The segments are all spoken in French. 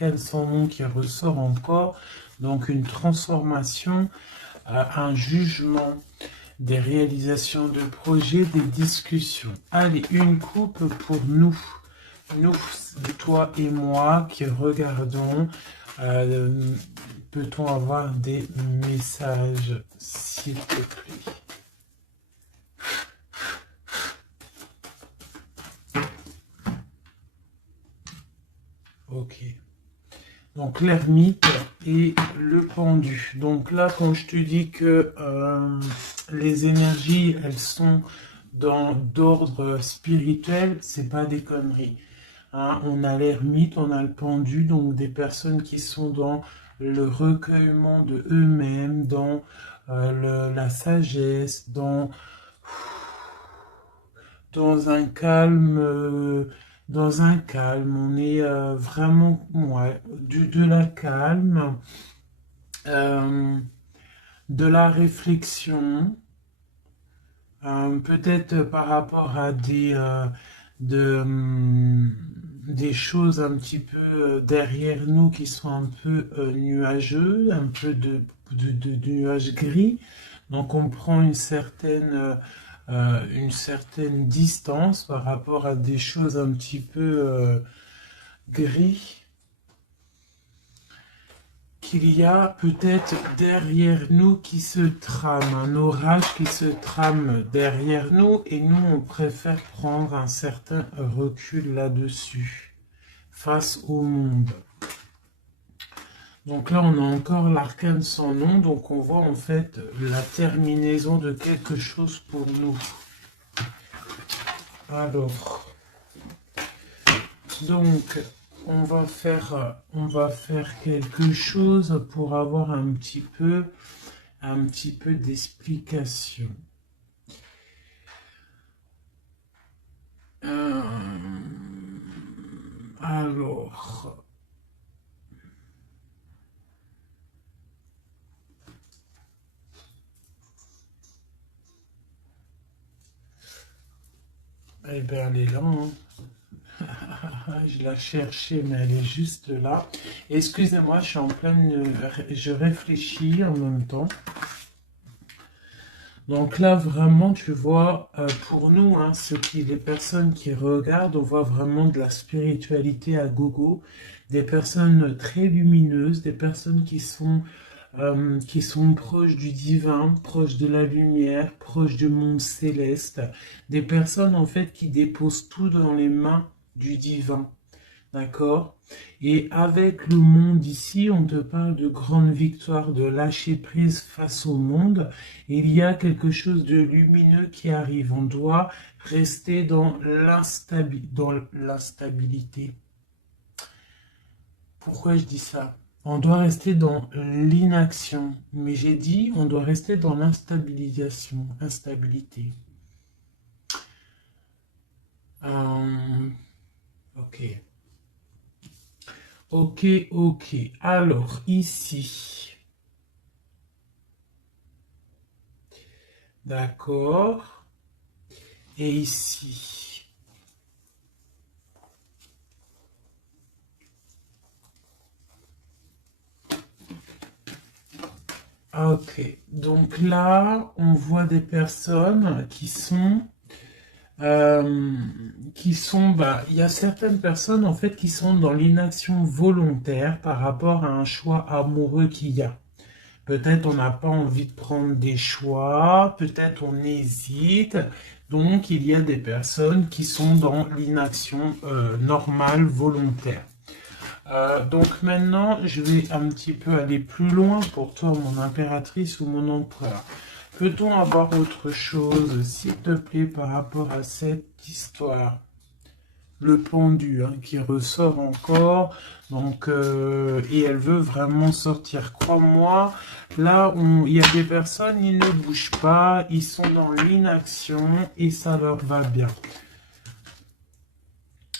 l'arcane sans nom qui ressort encore. Donc une transformation, un jugement, des réalisations de projets, des discussions. Allez, une coupe pour nous, toi et moi qui regardons. Peut-on avoir des messages, s'il te plaît? Ok. Donc l'ermite et le pendu. Donc là, quand je te dis que les énergies, elles sont d'ordre spirituel, c'est pas des conneries. Hein, on a l'ermite, on a le pendu, donc des personnes qui sont dans le recueillement de eux-mêmes, dans la sagesse, dans un calme, on est vraiment, ouais, de la calme, euh, de la réflexion, peut-être par rapport à des choses un petit peu derrière nous qui sont un peu nuageux, un peu de nuages gris. Donc on prend une certaine distance par rapport à des choses un petit peu gris qu'il y a peut-être derrière nous qui se trame, un orage qui se trame derrière nous et nous on préfère prendre un certain recul là-dessus face au monde. Donc là, on a encore l'arcane sans nom, donc on voit en fait la terminaison de quelque chose pour nous. Alors, donc, on va faire quelque chose pour avoir un petit peu d'explication. Alors... Eh bien, elle est là, hein. Je la cherchais, mais elle est juste là. Excusez-moi, je suis en pleine... Je réfléchis en même temps. Donc là, vraiment, tu vois, pour nous, hein, les personnes qui regardent, on voit vraiment de la spiritualité à gogo. Des personnes très lumineuses, des personnes qui sont proches du divin, proches de la lumière, proches du monde céleste, des personnes en fait qui déposent tout dans les mains du divin, d'accord? Et avec le monde ici, on te parle de grande victoire, de lâcher prise face au monde. Il y a quelque chose de lumineux qui arrive. On doit rester dans l'instabilité. Pourquoi je dis ça? On doit rester dans l'inaction, mais j'ai dit on doit rester dans instabilité. Ok. Ok. Alors, ici. D'accord. Et ici. Ok. Donc là, on voit des personnes qui sont... il y a certaines personnes en fait qui sont dans l'inaction volontaire par rapport à un choix amoureux qu'il y a. Peut-être on n'a pas envie de prendre des choix, peut-être on hésite. Donc il y a des personnes qui sont dans l'inaction normale, volontaire. Donc maintenant, je vais un petit peu aller plus loin pour toi, mon impératrice ou mon empereur. Peut-on avoir autre chose, s'il te plaît, par rapport à cette histoire? Le pendu hein, qui ressort encore, donc et elle veut vraiment sortir. Crois-moi, là, il y a des personnes, ils ne bougent pas, ils sont dans l'inaction et ça leur va bien.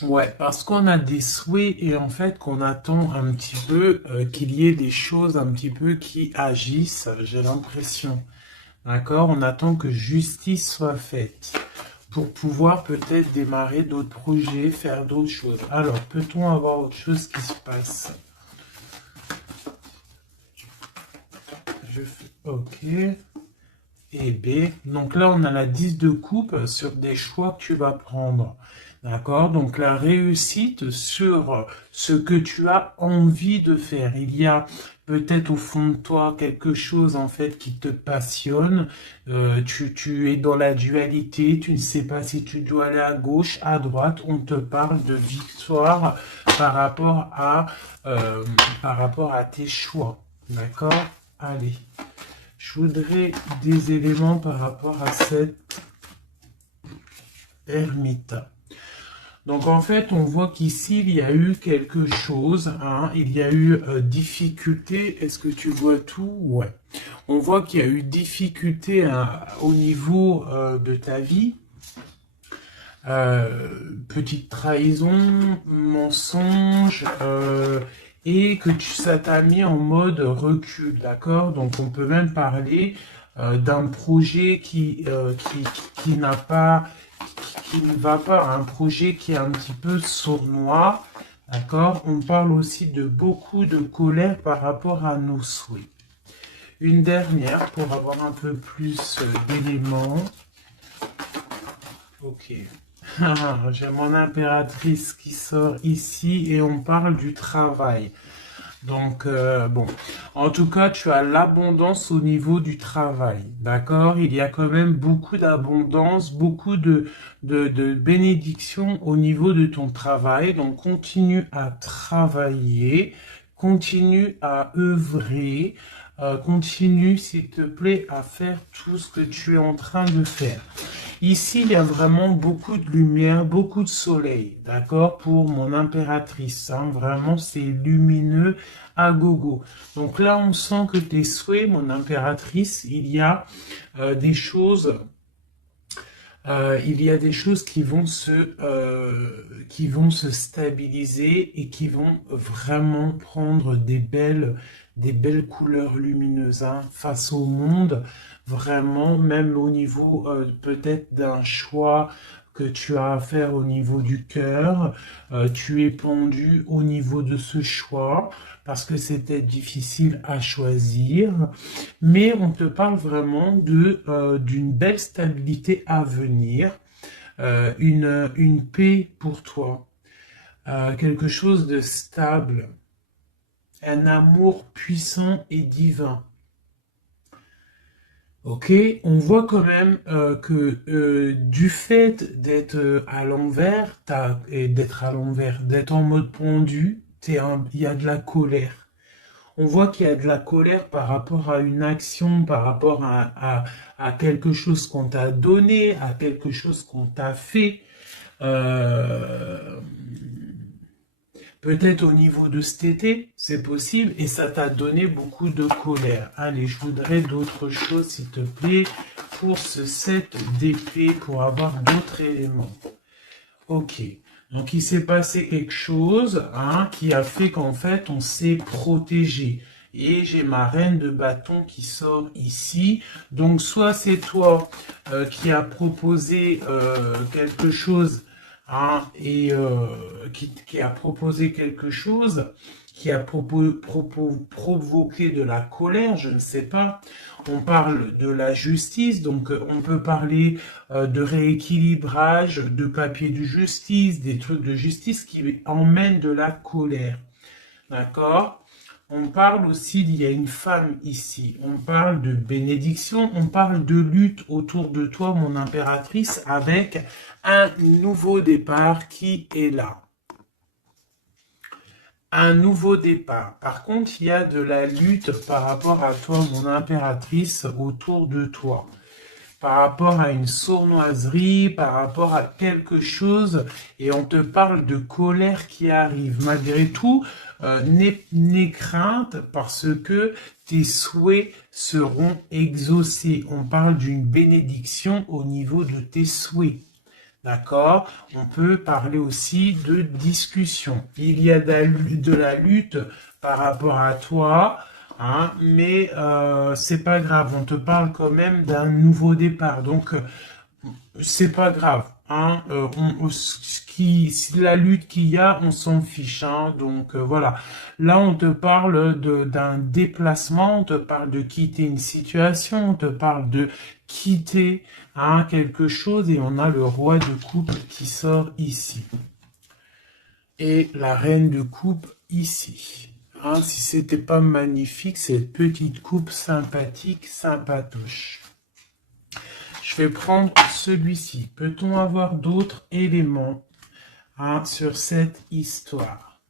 Ouais, parce qu'on a des souhaits et en fait qu'on attend un petit peu qu'il y ait des choses un petit peu qui agissent, j'ai l'impression. D'accord? On attend que justice soit faite pour pouvoir peut-être démarrer d'autres projets, faire d'autres choses. Alors, peut-on avoir autre chose qui se passe? Ok. Et B. Donc là, on a la 10 de coupe sur des choix que tu vas prendre. D'accord? Donc la réussite sur ce que tu as envie de faire. Il y a peut-être au fond de toi quelque chose en fait qui te passionne. Tu es dans la dualité. Tu ne sais pas si tu dois aller à gauche, à droite. On te parle de victoire par rapport à, par rapport à tes choix. D'accord? Allez. Je voudrais des éléments par rapport à cette ermite. Donc en fait, on voit qu'ici, il y a eu quelque chose, hein, il y a eu difficulté. Est-ce que tu vois tout? Ouais. On voit qu'il y a eu difficulté hein, au niveau de ta vie. Petite trahison, mensonge, et que ça t'a mis en mode recul, d'accord? Donc on peut même parler d'un projet qui n'a pas, qui ne va pas, un projet qui est un petit peu sournois, d'accord? On parle aussi de beaucoup de colère par rapport à nos souhaits. Une dernière pour avoir un peu plus d'éléments. Ok. J'ai mon impératrice qui sort ici et on parle du travail. Donc, bon, en tout cas, tu as l'abondance au niveau du travail, d'accord? Il y a quand même beaucoup d'abondance, beaucoup de bénédictions au niveau de ton travail. Donc, continue à travailler, continue à œuvrer, continue, s'il te plaît, à faire tout ce que tu es en train de faire. Ici, il y a vraiment beaucoup de lumière, beaucoup de soleil, d'accord, pour mon impératrice. Hein, vraiment, c'est lumineux à gogo. Donc là, on sent que tes souhaits, mon impératrice, des choses... il y a des choses qui vont se stabiliser et qui vont vraiment prendre des belles couleurs lumineuses hein, face au monde, vraiment, même au niveau peut-être d'un choix que tu as à faire au niveau du cœur, tu es pendu au niveau de ce choix parce que c'était difficile à choisir, mais on te parle vraiment d'une belle stabilité à venir, une paix pour toi, quelque chose de stable, un amour puissant et divin. Ok, on voit quand même que du fait d'être à l'envers, d'être en mode pendu, il y a de la colère. On voit qu'il y a de la colère par rapport à une action, par rapport à quelque chose qu'on t'a donné, à quelque chose qu'on t'a fait. Euh, Peut-être au niveau de cet été, c'est possible, et ça t'a donné beaucoup de colère. Allez, je voudrais d'autres choses, s'il te plaît, pour ce set d'épée, pour avoir d'autres éléments. Ok. Donc, il s'est passé quelque chose hein, qui a fait qu'en fait, on s'est protégé. Et j'ai ma reine de bâton qui sort ici. Donc, soit c'est toi qui as proposé quelque chose hein, et qui a proposé quelque chose, qui a provoqué de la colère, je ne sais pas. On parle de la justice, donc on peut parler de rééquilibrage, de papier de justice, des trucs de justice qui emmènent de la colère. D'accord? On parle aussi, il y a une femme ici, on parle de bénédiction, on parle de lutte autour de toi, mon impératrice, avec un nouveau départ qui est là. Un nouveau départ. Par contre, il y a de la lutte par rapport à toi, mon impératrice, autour de toi. Par rapport à une sournoiserie, par rapport à quelque chose, et on te parle de colère qui arrive. Malgré tout, n'aie crainte parce que tes souhaits seront exaucés. On parle d'une bénédiction au niveau de tes souhaits. D'accord? On peut parler aussi de discussion. Il y a de la lutte par rapport à toi, hein, mais c'est pas grave. On te parle quand même d'un nouveau départ. Donc, c'est pas grave. Hein, la lutte qu'il y a, on s'en fiche. Hein, donc voilà. Là, on te parle d'un déplacement, on te parle de quitter une situation, on te parle de quitter quelque chose, et on a le roi de coupe qui sort ici. Et la reine de coupe ici. Hein, si c'était pas magnifique, cette petite coupe sympathique, sympatoche. Je vais prendre celui-ci. Peut-on avoir d'autres éléments sur cette histoire?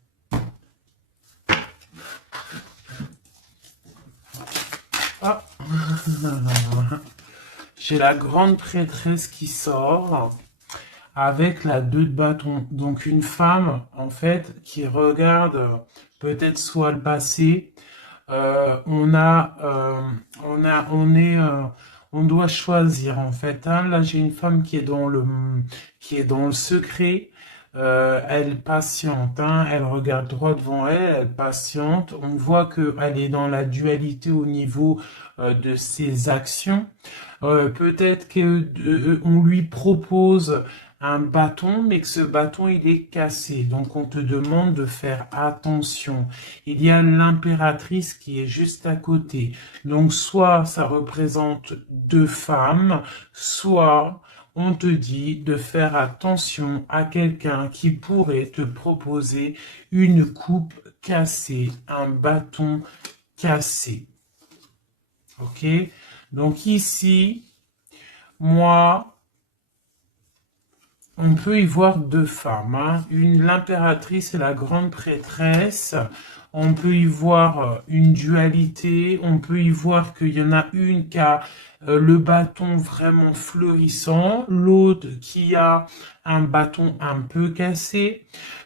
Ah. J'ai la grande prêtresse qui sort avec la 2 de bâton. Donc une femme, en fait, qui regarde peut-être soit le passé. On doit choisir, en fait. Hein. Là, j'ai une femme qui est dans le secret. Elle patiente, hein. Elle regarde droit devant elle, elle patiente. On voit qu'elle est dans la dualité au niveau de ses actions. Peut-être qu'on lui propose un bâton, mais que ce bâton, il est cassé. Donc, on te demande de faire attention. Il y a l'impératrice qui est juste à côté. Donc, soit ça représente 2 femmes, soit on te dit de faire attention à quelqu'un qui pourrait te proposer une coupe cassée, un bâton cassé. Ok? Donc ici, moi, on peut y voir 2 femmes. Hein. L'impératrice et la grande prêtresse. On peut y voir une dualité. On peut y voir qu'il y en a une qui a le bâton vraiment fleurissant. L'autre qui a un bâton un peu cassé.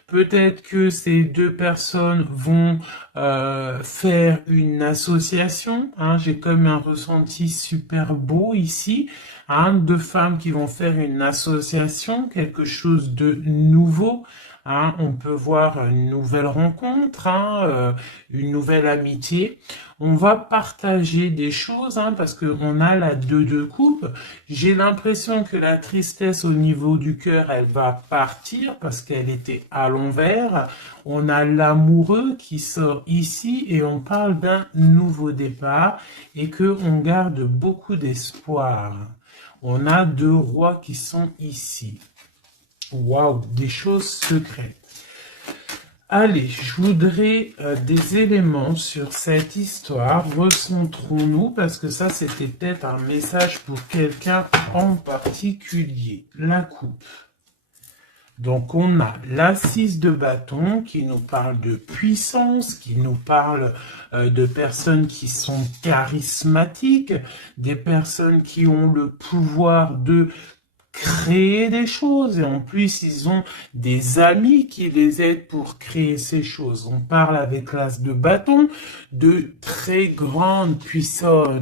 Peut-être que ces 2 personnes vont faire une association. Hein. J'ai comme un ressenti super beau ici. Hein, 2 femmes qui vont faire une association, quelque chose de nouveau. Hein. On peut voir une nouvelle rencontre, une nouvelle amitié. On va partager des choses parce qu'on a la 2 de coupe. J'ai l'impression que la tristesse au niveau du cœur, elle va partir parce qu'elle était à l'envers. On a l'amoureux qui sort ici et on parle d'un nouveau départ et qu'on garde beaucoup d'espoir. On a 2 rois qui sont ici. Waouh, des choses secrètes. Allez, je voudrais des éléments sur cette histoire. Recentrons-nous, parce que ça, c'était peut-être un message pour quelqu'un en particulier. La coupe. Donc, on a la 6 de bâton qui nous parle de puissance, qui nous parle de personnes qui sont charismatiques, des personnes qui ont le pouvoir de créer des choses, et en plus ils ont des amis qui les aident pour créer ces choses. On parle avec l'as de bâton de très grande puissance,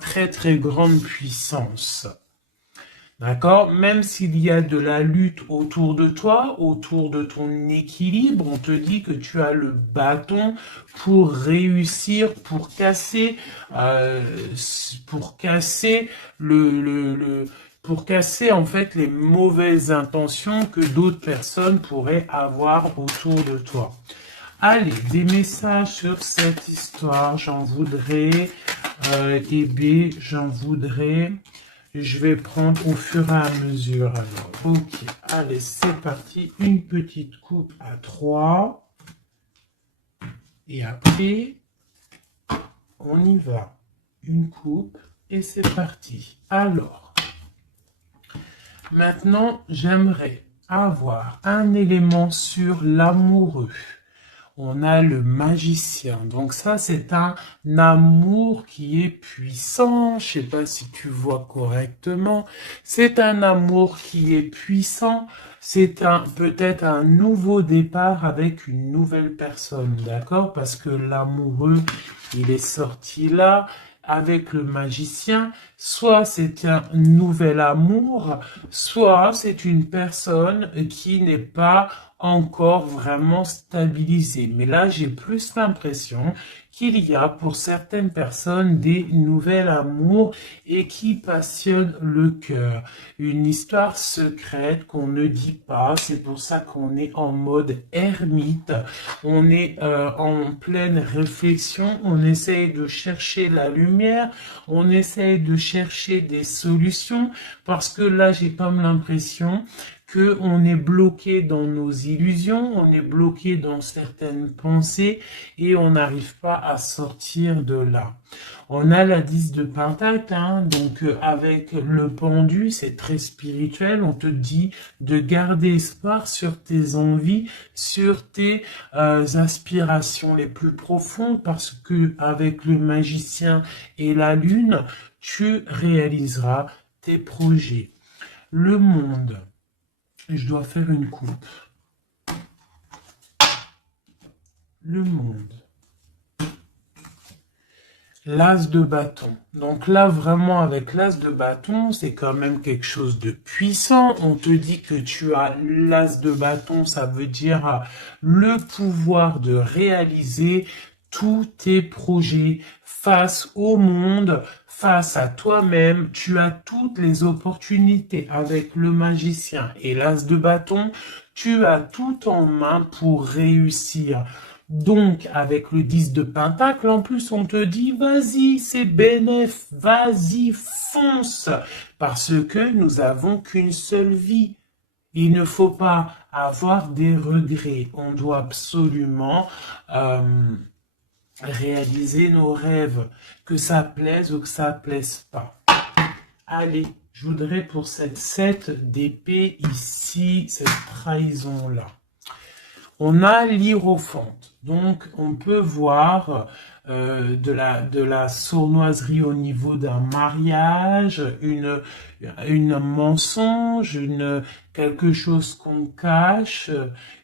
très très grande puissance. D'accord? Même s'il y a de la lutte autour de toi, autour de ton équilibre, on te dit que tu as le bâton pour réussir, pour casser pour casser en fait les mauvaises intentions que d'autres personnes pourraient avoir autour de toi. Allez, des messages sur cette histoire, j'en voudrais, j'en voudrais. Je vais prendre au fur et à mesure. Alors, ok, allez, c'est parti. Une petite coupe à 3. Et après, on y va. Une coupe et c'est parti. Alors, maintenant, j'aimerais avoir un élément sur l'amoureux. On a le magicien. Donc ça, c'est un amour qui est puissant. Je sais pas si tu vois correctement. C'est un amour qui est puissant. C'est peut-être un nouveau départ avec une nouvelle personne. D'accord? Parce que l'amoureux, il est sorti là. Avec le magicien, soit c'est un nouvel amour, soit c'est une personne qui n'est pas encore vraiment stabilisé. Mais là, j'ai plus l'impression qu'il y a pour certaines personnes des nouvelles amours et qui passionnent le cœur. Une histoire secrète qu'on ne dit pas, c'est pour ça qu'on est en mode ermite, on est en pleine réflexion, on essaye de chercher la lumière, on essaye de chercher des solutions, parce que là j'ai comme l'impression que on est bloqué dans nos illusions, on est bloqué dans certaines pensées et on n'arrive pas à sortir de là. On a la 10 de Pentacle, hein, donc avec le pendu, c'est très spirituel, on te dit de garder espoir sur tes envies, sur tes aspirations les plus profondes, parce que avec le magicien et la lune, tu réaliseras tes projets. Le monde. Je dois faire une coupe. Le monde. L'as de bâton. Donc là, vraiment, avec l'as de bâton, c'est quand même quelque chose de puissant. On te dit que tu as l'as de bâton, ça veut dire le pouvoir de réaliser tous tes projets face au monde, face à toi-même. Tu as toutes les opportunités avec le magicien et l'as de bâton. Tu as tout en main pour réussir. Donc, avec le 10 de Pentacle, en plus, on te dit, vas-y, c'est bénéf, vas-y, fonce, parce que nous avons qu'une seule vie. Il ne faut pas avoir des regrets. On doit absolument réaliser nos rêves, que ça plaise ou que ça plaise pas. Allez, je voudrais pour cette 7 d'épée ici, cette trahison-là. On a l'hiérophante, donc on peut voir de la sournoiserie au niveau d'un mariage, une mensonge, quelque chose qu'on cache,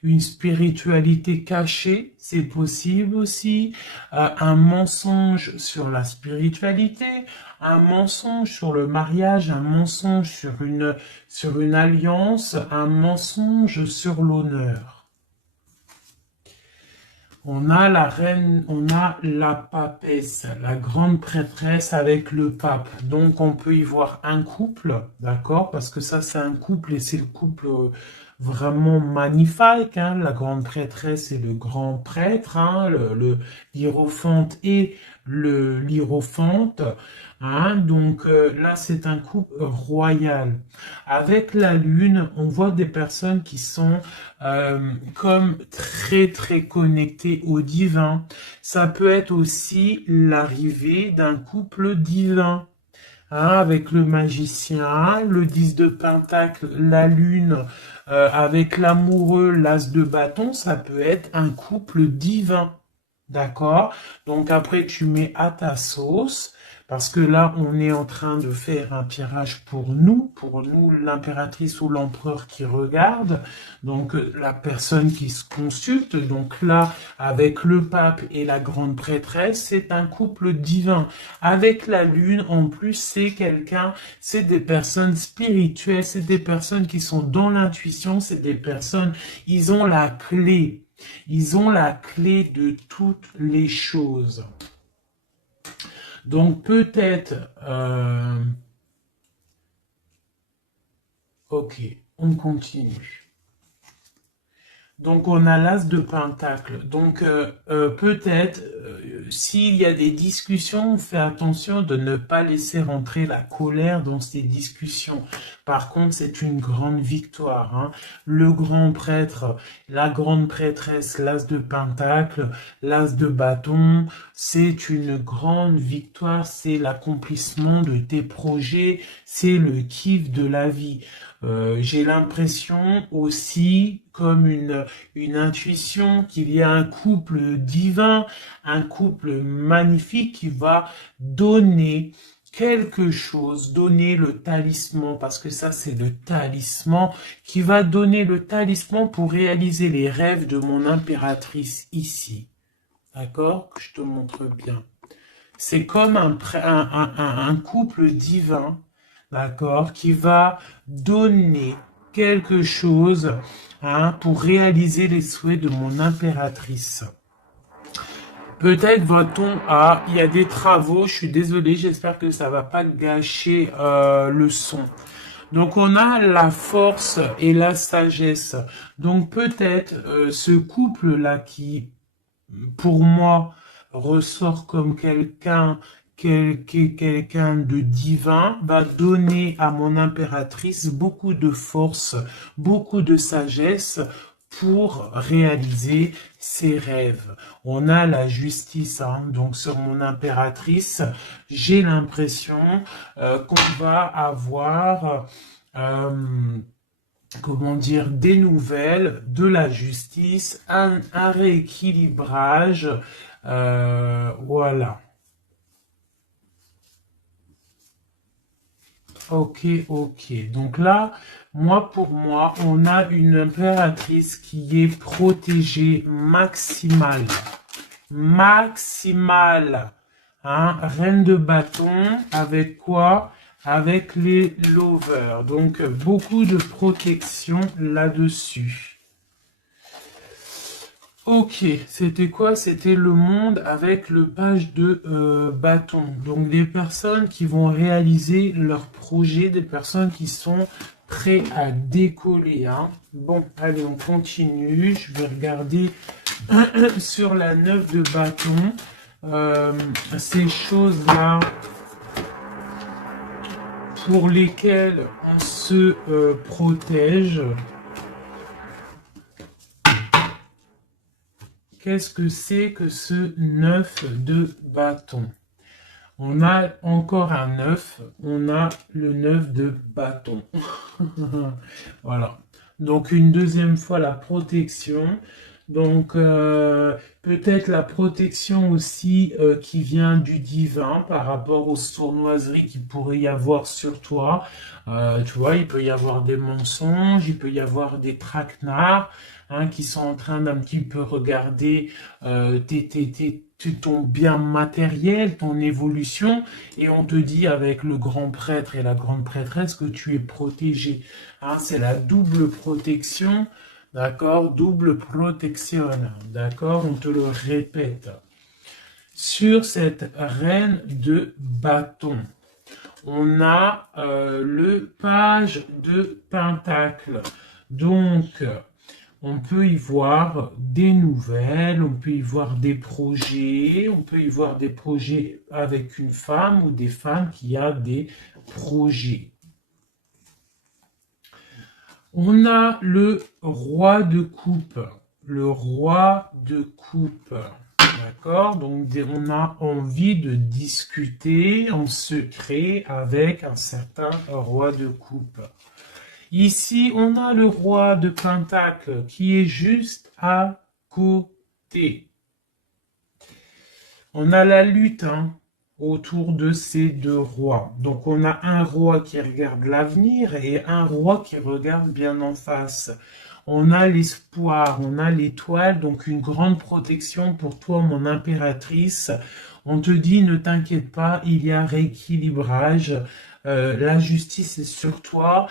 une spiritualité cachée, c'est possible aussi, un mensonge sur la spiritualité, un mensonge sur le mariage, un mensonge sur une alliance, un mensonge sur l'honneur. On a la reine, on a la papesse, la grande prêtresse avec le pape. Donc on peut y voir un couple, d'accord? Parce que ça c'est un couple et c'est le couple vraiment magnifique, hein? La grande prêtresse et le grand prêtre, hein? Le l'hiérophante et l'hiérophante. Hein? Donc là c'est un couple royal. Avec la lune, on voit des personnes qui sont comme très très connectées au divin. Ça peut être aussi l'arrivée d'un couple divin. Hein, avec le magicien, le 10 de Pentacle, la lune, avec l'amoureux, l'as de bâton, ça peut être un couple divin. D'accord? Donc après, tu mets à ta sauce, parce que là, on est en train de faire un tirage pour nous l'impératrice ou l'empereur qui regarde, donc la personne qui se consulte. Donc là, avec le pape et la grande prêtresse, c'est un couple divin. Avec la lune, en plus, c'est des personnes spirituelles, c'est des personnes qui sont dans l'intuition, c'est des personnes, ils ont la clé. Ils ont la clé de toutes les choses. Donc peut-être... ok, on continue. Donc on a l'as de pentacle. Donc peut-être s'il y a des discussions, fais attention de ne pas laisser rentrer la colère dans ces discussions. Par contre, c'est une grande victoire. Hein. Le grand prêtre, la grande prêtresse, l'as de pentacle, l'as de bâton, c'est une grande victoire. C'est l'accomplissement de tes projets, c'est le kiff de la vie. J'ai l'impression aussi, comme une intuition, qu'il y a un couple divin, un couple magnifique qui va donner quelque chose, donner le talisman, parce que ça c'est le talisman, qui va donner le talisman pour réaliser les rêves de mon impératrice ici. D'accord? Que je te montre bien. C'est comme un couple divin, d'accord, qui va donner quelque chose hein, pour réaliser les souhaits de mon impératrice. Peut-être va-t-on il y a des travaux, je suis désolé, j'espère que ça va pas gâcher le son. Donc on a la force et la sagesse. Donc peut-être ce couple-là qui, pour moi, ressort comme quelqu'un de divin, va donner à mon impératrice beaucoup de force, beaucoup de sagesse pour réaliser ses rêves. On a la justice, hein, donc sur mon impératrice, j'ai l'impression qu'on va avoir comment dire, des nouvelles, de la justice, un rééquilibrage, voilà. Ok, ok. Donc là, pour moi, on a une impératrice qui est protégée maximale. Maximale. Hein? Reine de bâton, avec quoi? Avec les lovers. Donc, beaucoup de protection là-dessus. Ok, c'était quoi? C'était le monde avec le page de bâton. Donc des personnes qui vont réaliser leur projet, des personnes qui sont prêts à décoller. Hein. Bon, allez, on continue. Je vais regarder sur la 9 de bâton. Ces choses-là pour lesquelles on se protège. Qu'est-ce que c'est que ce 9 de bâton? On a encore un 9, on a le 9 de bâton. Voilà. Donc une deuxième fois la protection. Donc peut-être la protection aussi qui vient du divin par rapport aux sournoiseries qu'il pourrait y avoir sur toi. Tu vois, il peut y avoir des mensonges, il peut y avoir des traquenards hein, qui sont en train d'un petit peu regarder ton bien matériel, ton évolution, et on te dit avec le grand prêtre et la grande prêtresse que tu es protégé. Hein, c'est la double protection. D'accord? Double protection. D'accord? On te le répète. Sur cette reine de bâton, on a le page de pentacle. Donc, on peut y voir des nouvelles, on peut y voir des projets, on peut y voir des projets avec une femme ou des femmes qui a des projets. On a le roi de coupe. Le roi de coupe. D'accord? Donc, on a envie de discuter en secret avec un certain roi de coupe. Ici, on a le roi de pentacle qui est juste à côté. On a la lutte, hein, autour de ces deux rois. Donc on a un roi qui regarde l'avenir et un roi qui regarde bien en face. On a l'espoir, on a l'étoile, donc une grande protection pour toi, mon impératrice. On te dit, ne t'inquiète pas, il y a rééquilibrage. La justice est sur toi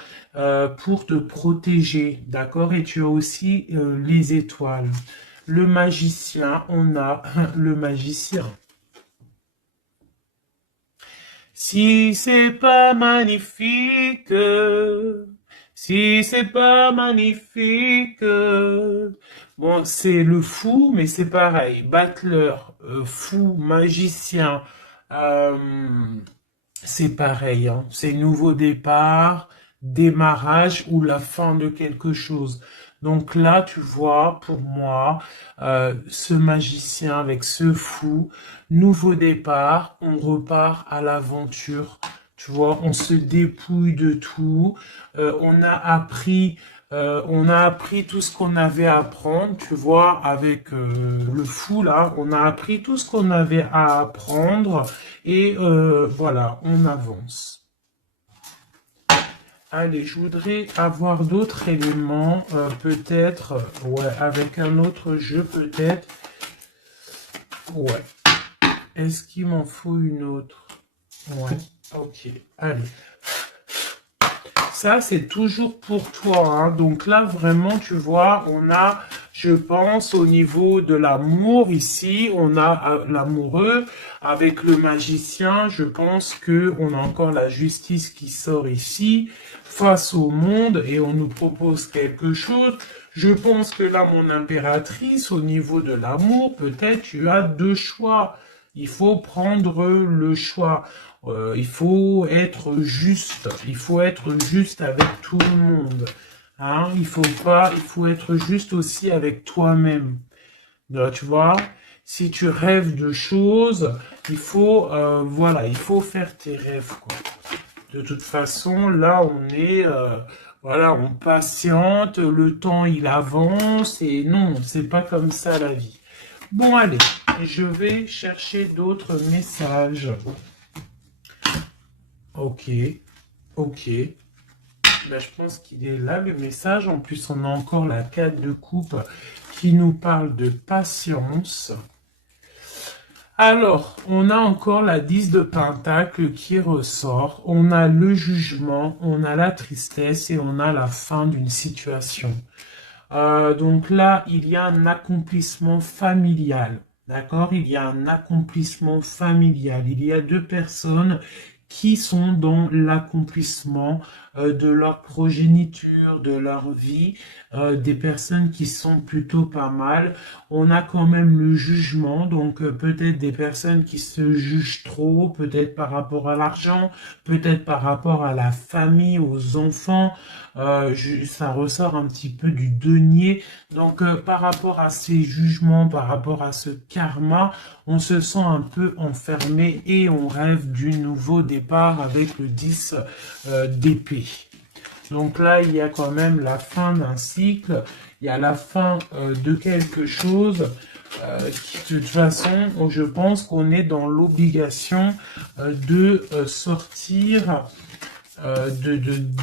pour te protéger, d'accord? Et tu as aussi les étoiles. Le magicien, on a le magicien. Si c'est pas magnifique, si c'est pas magnifique, bon, c'est le fou, mais c'est pareil. Battleur, fou, magicien, c'est pareil. Hein. C'est nouveau départ, démarrage ou la fin de quelque chose. Donc là, tu vois, pour moi, ce magicien avec ce fou, nouveau départ, on repart à l'aventure. Tu vois, on se dépouille de tout. On a appris tout ce qu'on avait à apprendre. Tu vois, avec le fou là, on a appris tout ce qu'on avait à apprendre et voilà, on avance. Allez, je voudrais avoir d'autres éléments, peut-être, ouais, avec un autre jeu, peut-être. Ouais. Est-ce qu'il m'en faut une autre? Ouais, ok, allez. ça, c'est toujours pour toi, hein. Donc là, vraiment, tu vois, on a, je pense, au niveau de l'amour, ici, on a l'amoureux avec le magicien. Je pense que on a encore la justice qui sort ici, face au monde, et on nous propose quelque chose. Je pense que là, mon impératrice, au niveau de l'amour, peut-être tu as deux choix. Il faut prendre le choix. Il faut être juste. Il faut être juste avec tout le monde. Hein? Il faut être juste aussi avec toi-même. Tu vois, si tu rêves de choses, voilà, il faut faire tes rêves, quoi. De toute façon, là, voilà, on patiente, le temps, il avance, et non, c'est pas comme ça la vie. Bon, allez, je vais chercher d'autres messages. Ok, ok. Ben, je pense qu'il est là, le message. En plus, on a encore la 4 de coupe qui nous parle de patience. Alors, on a encore la 10 de pentacle qui ressort. On a le jugement, on a la tristesse et on a la fin d'une situation. Donc là, il y a un accomplissement familial. D'accord? Il y a un accomplissement familial. Il y a deux personnes qui sont dans l'accomplissement de leur progéniture, de leur vie, des personnes qui sont plutôt pas mal. On a quand même le jugement, donc peut-être des personnes qui se jugent trop, peut-être par rapport à l'argent, peut-être par rapport à la famille, aux enfants. Ça ressort un petit peu du denier. Donc par rapport à ces jugements, par rapport à ce karma, on se sent un peu enfermé et on rêve du nouveau départ avec le 10 d'épée. Donc là, il y a quand même la fin d'un cycle, il y a la fin de quelque chose qui, de toute façon, je pense qu'on est dans l'obligation de sortir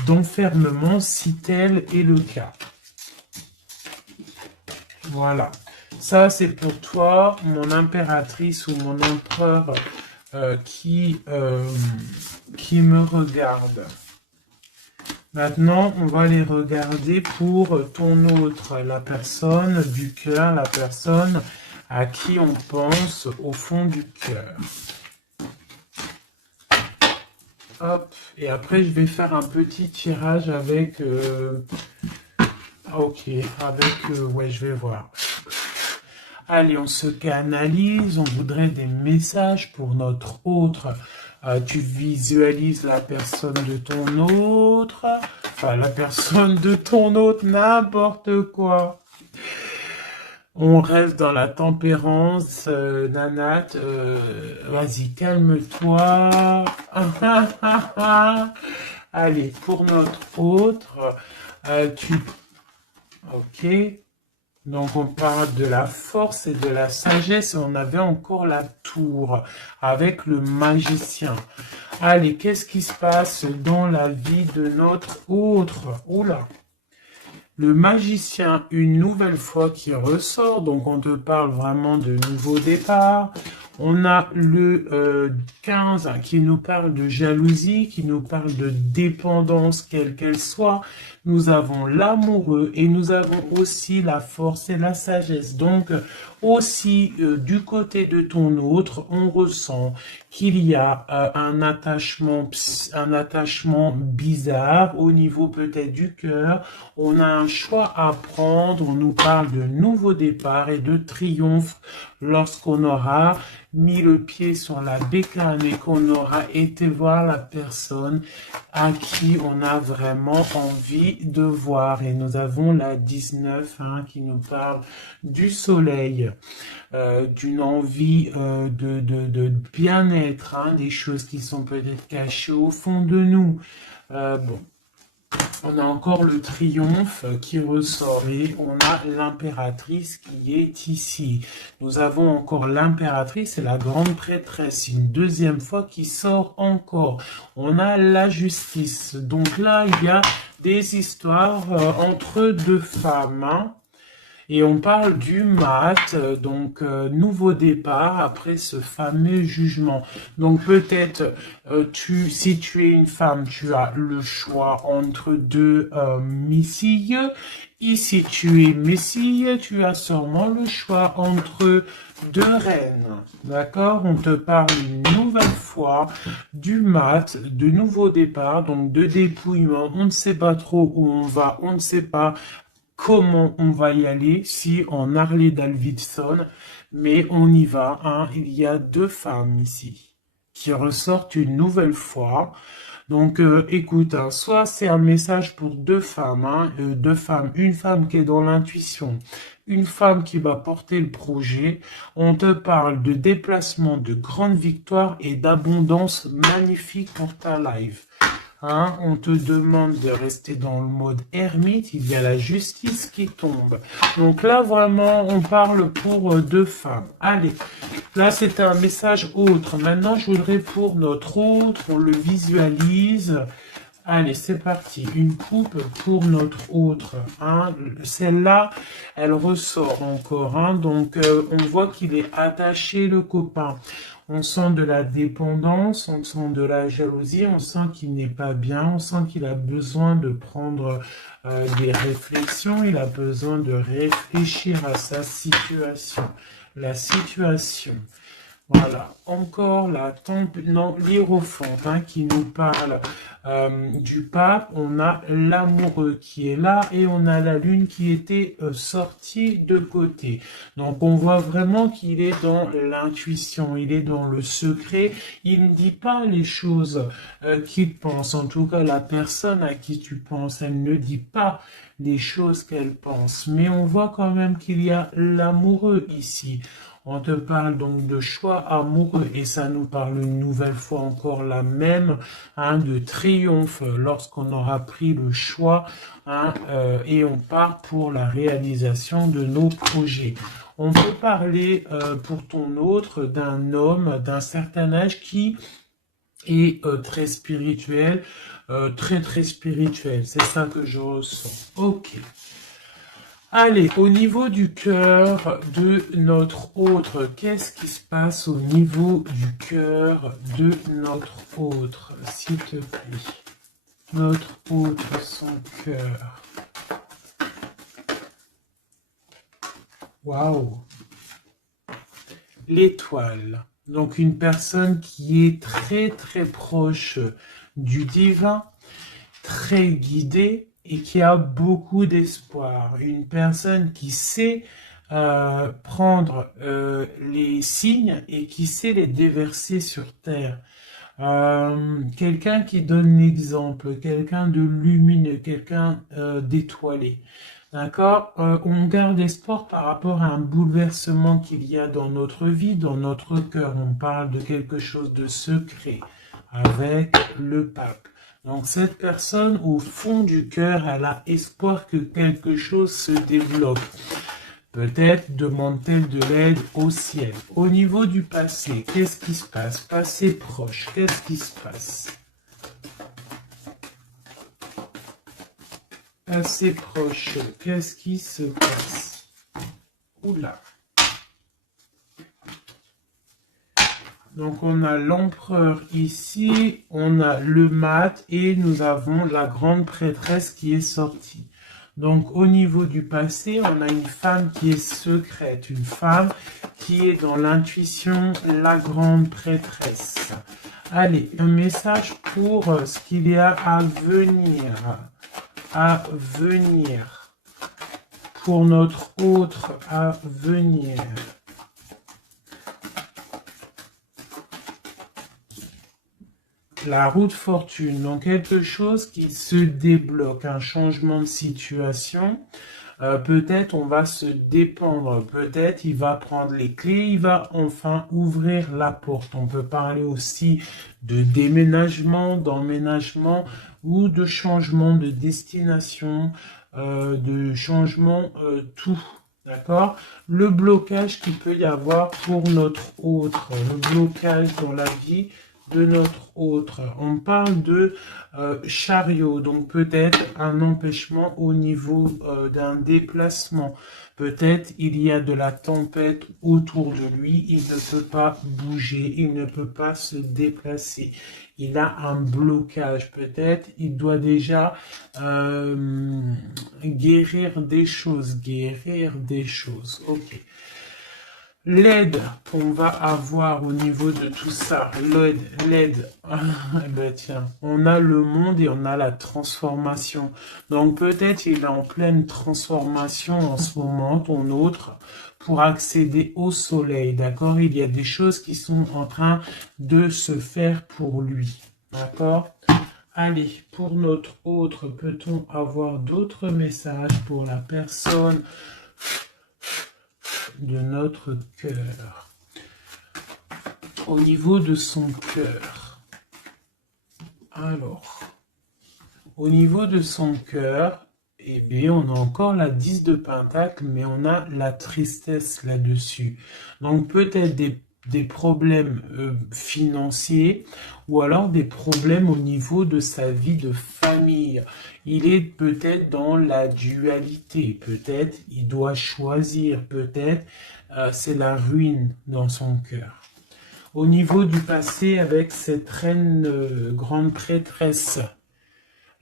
d'enfermement si tel est le cas. Voilà. Ça, c'est pour toi, mon impératrice ou mon empereur qui me regarde. Maintenant, on va les regarder pour ton autre, la personne du cœur, la personne à qui on pense au fond du cœur. Hop, et après je vais faire un petit tirage avec... ok, avec... ouais, je vais voir. Allez, on se canalise, on voudrait des messages pour notre autre. Tu visualises la personne de ton autre, enfin la personne de ton autre, n'importe quoi. On reste dans la tempérance, Nanat, vas-y, calme-toi. Allez, pour notre autre, ok. Donc on parle de la force et de la sagesse. On avait encore la tour avec le magicien. Allez, qu'est-ce qui se passe dans la vie de notre autre? Oula. Le magicien, une nouvelle fois qui ressort. Donc on te parle vraiment de nouveau départ. On a le 15 qui nous parle de jalousie, qui nous parle de dépendance, quelle qu'elle soit. Nous avons l'amoureux et nous avons aussi la force et la sagesse. Donc, aussi, du côté de ton autre, on ressent qu'il y a un attachement bizarre au niveau peut-être du cœur. On a un choix à prendre. On nous parle de nouveau départ et de triomphe lorsqu'on aura mis le pied sur la bécane et qu'on aura été voir la personne à qui on a vraiment envie de voir. Et nous avons la 19 qui nous parle du soleil, d'une envie de bien-être, des choses qui sont peut-être cachées au fond de nous. Bon. On a encore le triomphe qui ressort et on a l'impératrice qui est ici. Nous avons encore l'impératrice et la grande prêtresse, une deuxième fois qui sort encore. On a la justice. Donc là, il y a des histoires entre deux femmes. Et on parle du mat, donc nouveau départ après ce fameux jugement. Donc peut-être, si tu es une femme, tu as le choix entre deux missiles. Ici, tu es Messie, tu as sûrement le choix entre deux reines. D'accord? On te parle une nouvelle fois du mat, de nouveau départ, donc de dépouillement. On ne sait pas trop où on va, on ne sait pas comment on va y aller, si en Harley Davidson, mais on y va. Hein. Il y a deux femmes ici qui ressortent une nouvelle fois. Donc, écoute, hein, soit c'est un message pour deux femmes, hein, une femme qui est dans l'intuition, une femme qui va porter le projet. On te parle de déplacement, de grandes victoires et d'abondance magnifique pour ta life. Hein, on te demande de rester dans le mode ermite, il y a la justice qui tombe. Donc là, vraiment, on parle pour deux femmes. Allez, là, c'était un message autre. Maintenant, je voudrais pour notre autre, on le visualise. Allez, c'est parti. Une coupe pour notre autre. Hein. Celle-là, elle ressort encore. Hein. Donc, on voit qu'il est attaché, le copain. On sent de la dépendance, on sent de la jalousie, on sent qu'il n'est pas bien, on sent qu'il a besoin de prendre des réflexions, il a besoin de réfléchir à sa situation. La situation. Voilà, encore la l'hiérophante hein, qui nous parle du pape. On a l'amoureux qui est là et on a la lune qui était sortie de côté. Donc on voit vraiment qu'il est dans l'intuition, il est dans le secret. Il ne dit pas les choses qu'il pense. En tout cas, la personne à qui tu penses, elle ne dit pas les choses qu'elle pense. Mais on voit quand même qu'il y a l'amoureux ici. On te parle donc de choix amoureux et ça nous parle une nouvelle fois encore la même, hein, de triomphe lorsqu'on aura pris le choix hein, et on part pour la réalisation de nos projets. On peut parler pour ton autre d'un homme d'un certain âge qui est très spirituel, très spirituel. C'est ça que je ressens. Ok. Allez, au niveau du cœur de notre autre, qu'est-ce qui se passe au niveau du cœur de notre autre, s'il te plaît? Notre autre, son cœur. Waouh! L'étoile. Donc une personne qui est très proche du divin, très guidée, et qui a beaucoup d'espoir. Une personne qui sait prendre les signes et qui sait les déverser sur terre. Quelqu'un qui donne l'exemple, quelqu'un de lumineux, quelqu'un d'étoilé. D'accord? On garde espoir par rapport à un bouleversement qu'il y a dans notre vie, dans notre cœur. On parle de quelque chose de secret avec le pape. Donc cette personne, au fond du cœur, elle a espoir que quelque chose se développe. Peut-être demande-t-elle de l'aide au ciel. Au niveau du passé, qu'est-ce qui se passe? Passé proche, qu'est-ce qui se passe? Passé proche, qu'est-ce qui se passe? Oula. Donc on a l'empereur ici, on a le mat et nous avons la grande prêtresse qui est sortie. Donc au niveau du passé, on a une femme qui est secrète, une femme qui est dans l'intuition, la grande prêtresse. Allez, un message pour ce qu'il y a à venir. Pour notre autre à venir. La roue de fortune, donc quelque chose qui se débloque, un changement de situation. Peut-être on va se dépendre, peut-être il va prendre les clés, il va enfin ouvrir la porte. On peut parler aussi de déménagement, d'emménagement ou de changement de destination, de changement tout. D'accord? Le blocage qu'il peut y avoir pour notre autre, le blocage dans la vie de notre autre, on parle de chariot, donc peut-être un empêchement au niveau d'un déplacement. Peut-être il y a de la tempête autour de lui, il ne peut pas bouger, il ne peut pas se déplacer. Il a un blocage, peut-être il doit déjà guérir des choses, ok. L'aide qu'on va avoir au niveau de tout ça, l'aide, ben tiens, on a le monde et on a la transformation. Donc peut-être il est en pleine transformation en ce moment, ton autre, pour accéder au soleil, d'accord? Il y a des choses qui sont en train de se faire pour lui, d'accord? Allez, pour notre autre, peut-on avoir d'autres messages pour la personne de notre cœur? Au niveau de son cœur. Alors, au niveau de son cœur, eh bien, on a encore la 10 de Pentacle, mais on a la tristesse là-dessus. Donc, peut-être des problèmes financiers ou alors des problèmes au niveau de sa vie de famille. Il est peut-être dans la dualité, peut-être il doit choisir, peut-être c'est la ruine dans son cœur. Au niveau du passé avec cette reine grande prêtresse,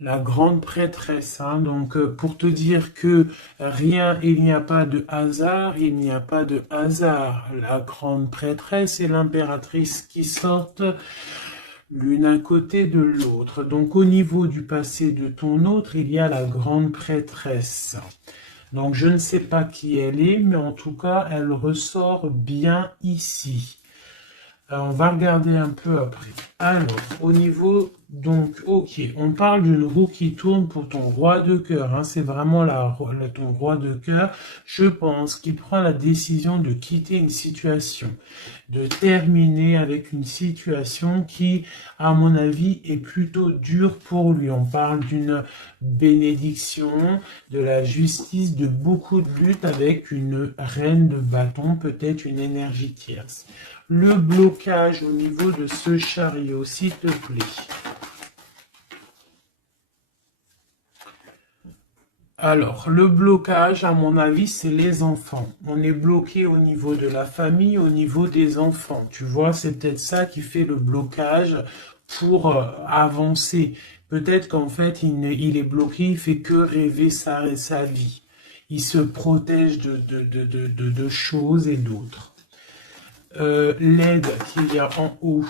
la grande prêtresse, hein, donc pour te dire que rien, il n'y a pas de hasard, il n'y a pas de hasard. La grande prêtresse et l'impératrice qui sortent l'une à côté de l'autre. Donc au niveau du passé de ton autre, il y a la grande prêtresse. Donc je ne sais pas qui elle est, mais en tout cas, elle ressort bien ici. On va regarder un peu après. Alors, au niveau, donc, ok, on parle d'une roue qui tourne pour ton roi de cœur. Hein, c'est vraiment ton roi de cœur. Je pense qu'il prend la décision de quitter une situation, de terminer avec une situation qui, à mon avis, est plutôt dure pour lui. On parle d'une bénédiction, de la justice, de beaucoup de luttes avec une reine de bâton, peut-être une énergie tierce. Le blocage au niveau de ce chariot, s'il te plaît. Alors, le blocage, à mon avis, c'est les enfants. On est bloqué au niveau de la famille, au niveau des enfants. Tu vois, c'est peut-être ça qui fait le blocage pour avancer. Peut-être qu'en fait, il est bloqué, il fait que rêver sa vie. Il se protège de choses et d'autres. L'aide qu'il y a en haut,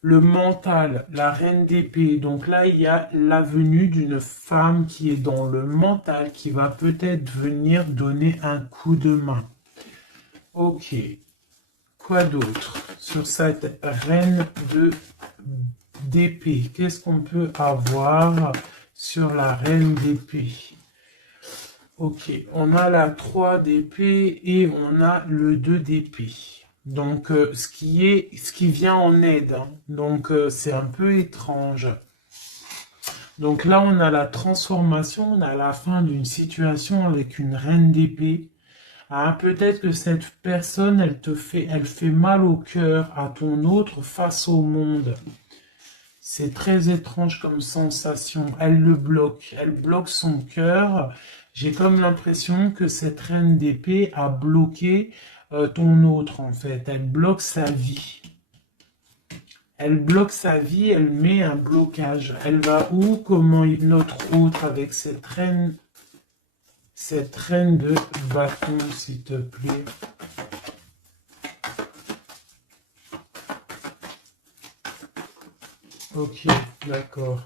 le mental, la reine d'épée. Donc là, il y a la venue d'une femme qui est dans le mental, qui va peut-être venir donner un coup de main. Ok. Quoi d'autre sur cette reine d'épée? Qu'est-ce qu'on peut avoir sur la reine d'épée? Ok, on a la 3 d'épée et on a le 2 d'épée. Donc, ce qui vient en aide. Hein. Donc, c'est un peu étrange. Donc là, on a la transformation, on a la fin d'une situation avec une reine d'épée. Ah, peut-être que cette personne, elle fait mal au cœur à ton autre face au monde. C'est très étrange comme sensation. Elle bloque son cœur. J'ai comme l'impression que cette reine d'épée a bloqué ton autre en fait. Elle bloque sa vie. Elle bloque sa vie, elle met un blocage. Elle va où? Comment notre autre avec cette reine de bâton, s'il te plaît. Ok, d'accord.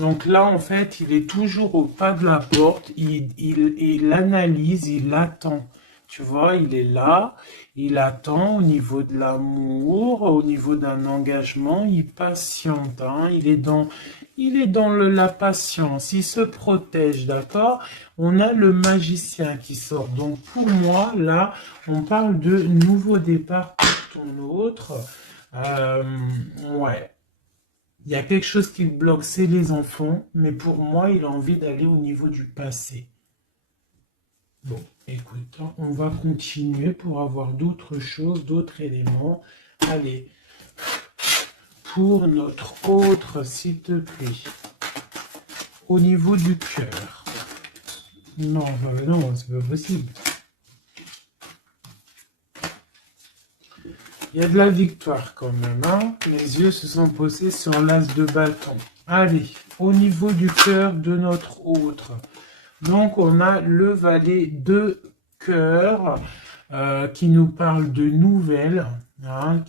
Donc là, en fait, il est toujours au pas de la porte, il analyse, il attend. Tu vois, il est là, il attend au niveau de l'amour, au niveau d'un engagement, il patiente, hein, il est dans la patience, il se protège, d'accord? On a le magicien qui sort. Donc pour moi, là, on parle de nouveau départ pour ton autre. Ouais. Il y a quelque chose qui le bloque, c'est les enfants, mais pour moi, il a envie d'aller au niveau du passé. Bon, écoute, on va continuer pour avoir d'autres choses, d'autres éléments. Allez, pour notre autre, s'il te plaît. Au niveau du cœur. Non, non, c'est pas possible. Il y a de la victoire quand même, hein. Les yeux se sont posés sur l'as de bâton. Allez, au niveau du cœur de notre autre. Donc, on a le valet de cœur qui nous parle de nouvelles, hein,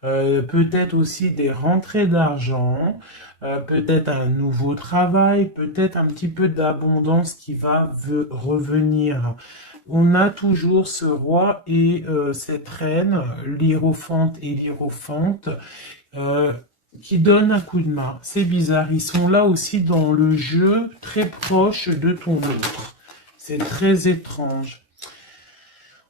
peut-être aussi des rentrées d'argent, peut-être un nouveau travail, peut-être un petit peu d'abondance qui va revenir. On a toujours ce roi et cette reine, l'hiérophante et l'hiérophante, qui donnent un coup de main. C'est bizarre, ils sont là aussi dans le jeu, très proche de ton autre. C'est très étrange.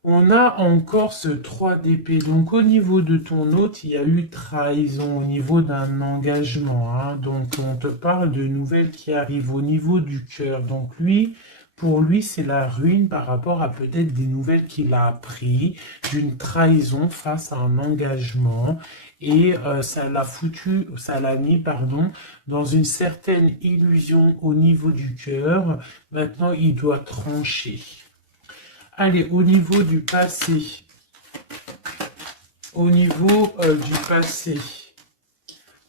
On a encore ce 3 d'épée. Donc au niveau de ton hôte, il y a eu trahison au niveau d'un engagement, hein. Donc on te parle de nouvelles qui arrivent au niveau du cœur. Donc lui, pour lui, c'est la ruine par rapport à peut-être des nouvelles qu'il a appris, d'une trahison face à un engagement. Et ça l'a mis, pardon, dans une certaine illusion au niveau du cœur. Maintenant, il doit trancher. Allez, au niveau du passé. Au niveau du passé,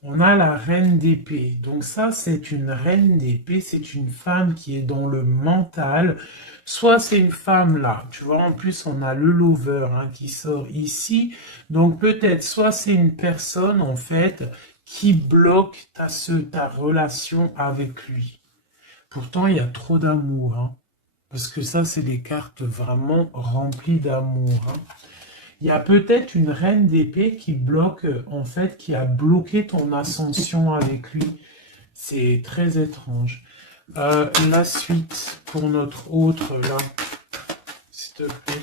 on a la reine d'épée. Donc ça, c'est une reine d'épée, c'est une femme qui est dans le mental. Soit c'est une femme là, tu vois, en plus on a le lover, hein, qui sort ici. Donc peut-être, soit c'est une personne en fait qui bloque ta relation avec lui. Pourtant, il y a trop d'amour, hein. Parce que ça, c'est des cartes vraiment remplies d'amour, hein. Il y a peut-être une reine d'épée qui bloque, en fait, qui a bloqué ton ascension avec lui. C'est très étrange. La suite pour notre autre, là, s'il te plaît.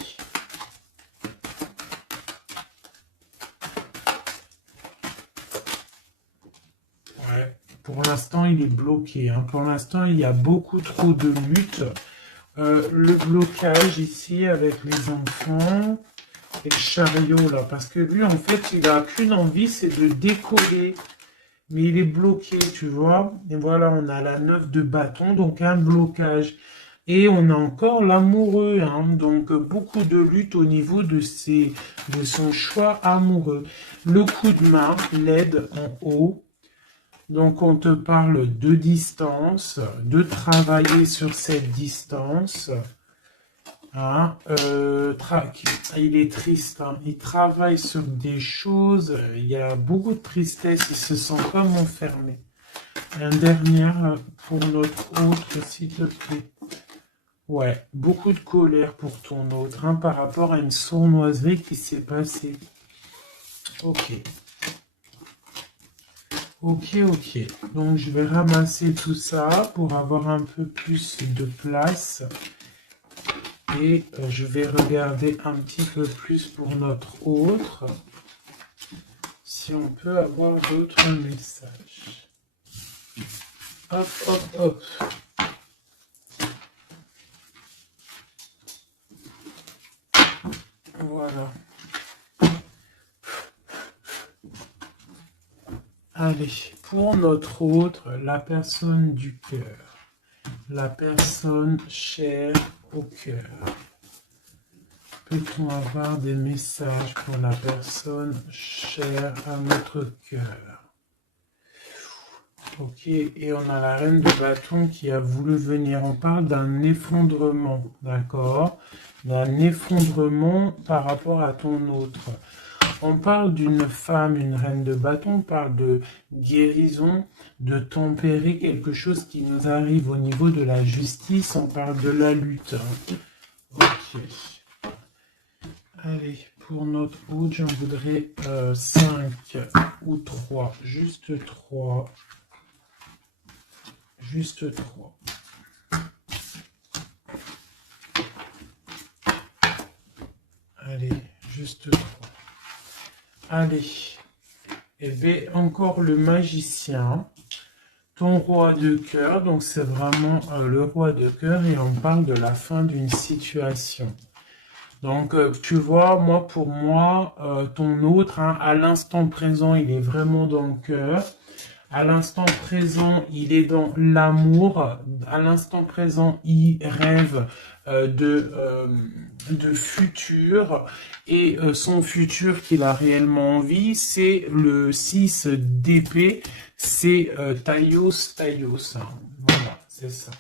Ouais. Pour l'instant, il est bloqué, hein. Pour l'instant, il y a beaucoup trop de luttes. Le blocage ici avec les enfants et le chariot là, parce que lui en fait il a qu'une envie, c'est de décoller, mais il est bloqué, tu vois. Et voilà, on a la 9 de bâton, donc un blocage, et on a encore l'amoureux, hein, donc beaucoup de lutte au niveau de son choix amoureux. Le coup de main, l'aide en haut. Donc, on te parle de distance, de travailler sur cette distance. Hein, il est triste, hein. Il travaille sur des choses, il y a beaucoup de tristesse, il se sent comme enfermé. Un dernier pour notre autre, s'il te plaît. Ouais, beaucoup de colère pour ton autre, hein, par rapport à une sournoiserie qui s'est passée. Ok. Ok. Donc, je vais ramasser tout ça pour avoir un peu plus de place. Et je vais regarder un petit peu plus pour notre autre. Si on peut avoir d'autres messages. Hop. Voilà. Allez, pour notre autre, la personne du cœur. La personne chère au cœur. Peut-on avoir des messages pour la personne chère à notre cœur? Ok, et on a la reine de bâton qui a voulu venir. On parle d'un effondrement, d'accord? D'un effondrement par rapport à ton autre. On parle d'une femme, une reine de bâton, on parle de guérison, de tempérer quelque chose qui nous arrive au niveau de la justice, on parle de la lutte. Ok. Allez, pour notre autre, j'en voudrais 5 ou 3, juste 3. Juste 3. Allez, juste 3. Allez, et bien encore le magicien, ton roi de cœur, donc c'est vraiment le roi de cœur et on parle de la fin d'une situation. Donc, tu vois, moi, pour moi, ton autre, hein, à l'instant présent, il est vraiment dans le cœur. À l'instant présent, il est dans l'amour. À l'instant présent, il rêve de futur. Et son futur qu'il a réellement envie, c'est le 6 d'épée. C'est Taios. Voilà, c'est ça.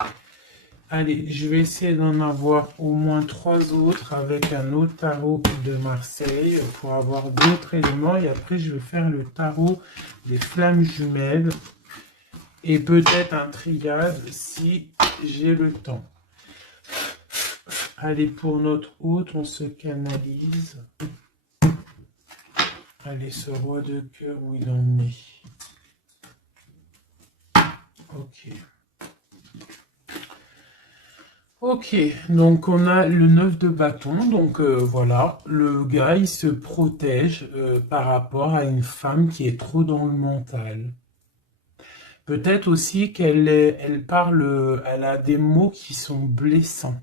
Allez, je vais essayer d'en avoir au moins 3 autres avec un autre tarot de Marseille pour avoir d'autres éléments. Et après, je vais faire le tarot des flammes jumelles et peut-être un triade si j'ai le temps. Allez, pour notre hôte, on se canalise. Allez, ce roi de cœur, où il en est. Ok. Ok, donc on a le 9 de bâton, donc voilà, le gars il se protège par rapport à une femme qui est trop dans le mental. Peut-être aussi elle parle, elle a des mots qui sont blessants.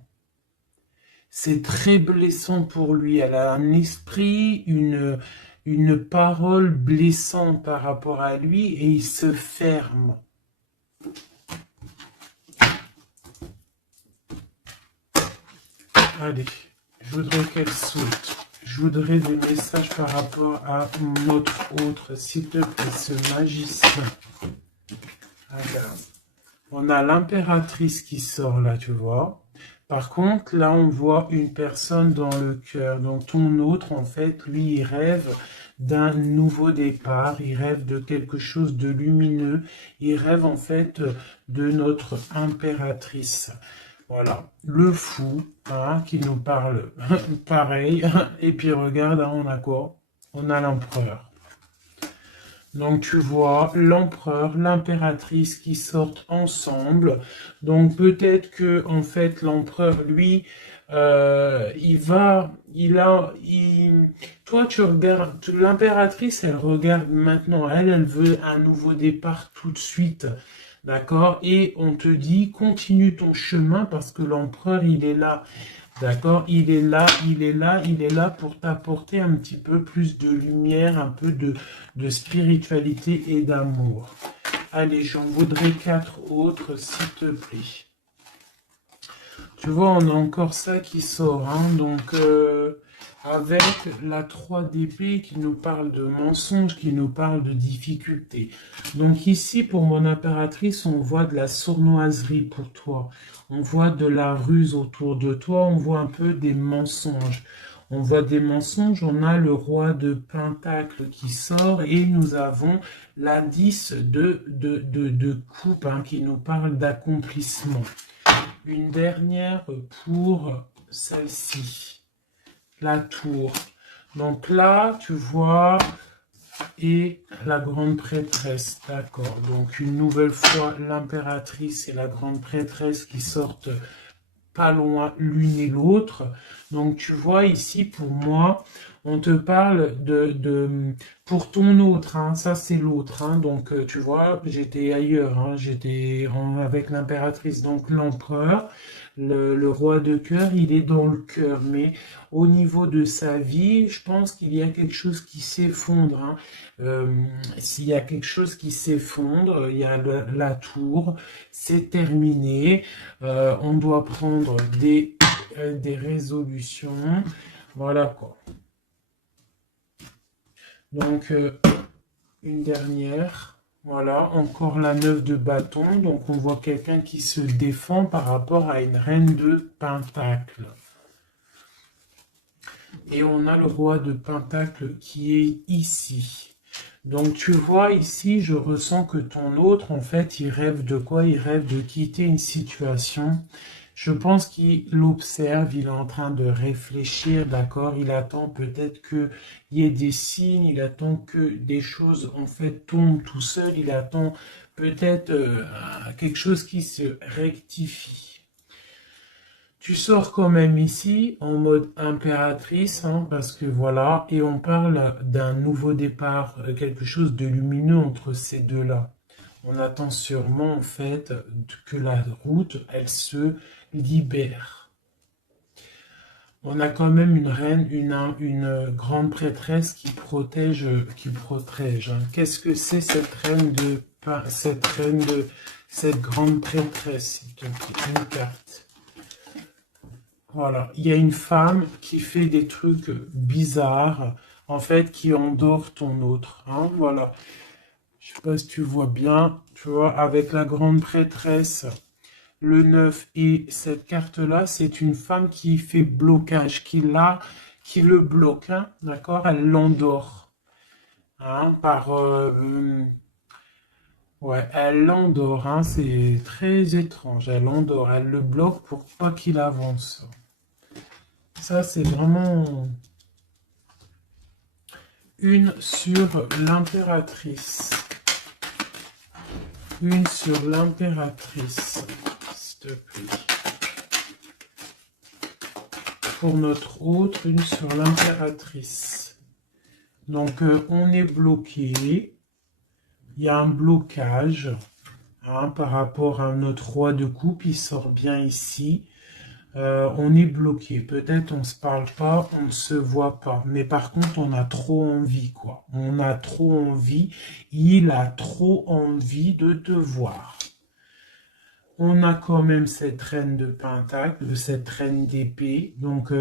C'est très blessant pour lui, elle a un esprit, une parole blessante par rapport à lui et il se ferme. Allez, je voudrais qu'elle saute. Je voudrais des messages par rapport à notre autre, s'il te plaît, ce magicien. Regarde. On a l'impératrice qui sort là, tu vois. Par contre, là, on voit une personne dans le cœur. Donc, ton autre, en fait, lui, il rêve d'un nouveau départ. Il rêve de quelque chose de lumineux. Il rêve, en fait, de notre impératrice. Voilà, le fou, hein, qui nous parle pareil. Et puis regarde, hein, on a quoi? On a l'empereur. Donc tu vois l'empereur, l'impératrice qui sortent ensemble. Donc peut-être que en fait l'empereur, lui, toi tu regardes, l'impératrice, elle regarde maintenant, elle veut un nouveau départ tout de suite. D'accord? Et on te dit, continue ton chemin parce que l'empereur, il est là. D'accord? Il est là pour t'apporter un petit peu plus de lumière, un peu de spiritualité et d'amour. Allez, j'en voudrais 4 autres, s'il te plaît. Tu vois, on a encore ça qui sort, hein, donc avec la 3 d'épée qui nous parle de mensonges, qui nous parle de difficultés. Donc ici, pour mon impératrice, on voit de la sournoiserie pour toi. On voit de la ruse autour de toi, on voit un peu des mensonges. On voit des mensonges, on a le roi de Pentacle qui sort et nous avons l'indice de coupe hein, qui nous parle d'accomplissement. Une dernière pour celle-ci, la tour. Donc là, tu vois, et la grande prêtresse, d'accord. Donc une nouvelle fois, l'impératrice et la grande prêtresse qui sortent pas loin l'une et l'autre. Donc tu vois ici, pour moi, on te parle pour ton autre, hein, ça c'est l'autre, hein, donc tu vois, j'étais ailleurs, hein, avec l'impératrice, donc l'empereur, le roi de cœur, il est dans le cœur, mais au niveau de sa vie, je pense qu'il y a quelque chose qui s'effondre, hein. S'il y a quelque chose qui s'effondre, il y a la tour, c'est terminé, on doit prendre des résolutions, voilà quoi. Donc, une dernière. Voilà, encore la 9 de bâton. Donc, on voit quelqu'un qui se défend par rapport à une reine de pentacle. Et on a le roi de pentacle qui est ici. Donc, tu vois ici, je ressens que ton autre, en fait, il rêve de quoi? Il rêve de quitter une situation. Je pense qu'il l'observe, il est en train de réfléchir, d'accord? Il attend peut-être qu'il y ait des signes, il attend que des choses, en fait, tombent tout seul, il attend peut-être quelque chose qui se rectifie. Tu sors quand même ici en mode impératrice, hein, parce que voilà, et on parle d'un nouveau départ, quelque chose de lumineux entre ces deux-là. On attend sûrement en fait que la route, elle se libère. On a quand même une reine, une grande prêtresse qui protège, hein. Qu'est-ce que c'est cette reine cette grande prêtresse, s'il te plaît, une carte. Voilà, il y a une femme qui fait des trucs bizarres, en fait, qui endort ton autre, hein, voilà. Je sais pas si tu vois bien, tu vois, avec la grande prêtresse, le 9 et cette carte-là, c'est une femme qui fait blocage, qui le bloque, hein, d'accord? Elle l'endort, hein, ouais, elle l'endort, hein, c'est très étrange, elle l'endort, elle le bloque pour pas qu'il avance. Ça, c'est vraiment une sur l'impératrice. Une sur l'impératrice, s'il te plaît. Pour notre autre, une sur l'impératrice. Donc, on est bloqué. Il y a un blocage, hein, par rapport à notre roi de coupe. Il sort bien ici. On est bloqué. Peut-être on se parle pas, on ne se voit pas. Mais par contre, on a trop envie, quoi. On a trop envie. Il a trop envie de te voir. On a quand même cette reine de pentacle, cette reine d'épée. Donc,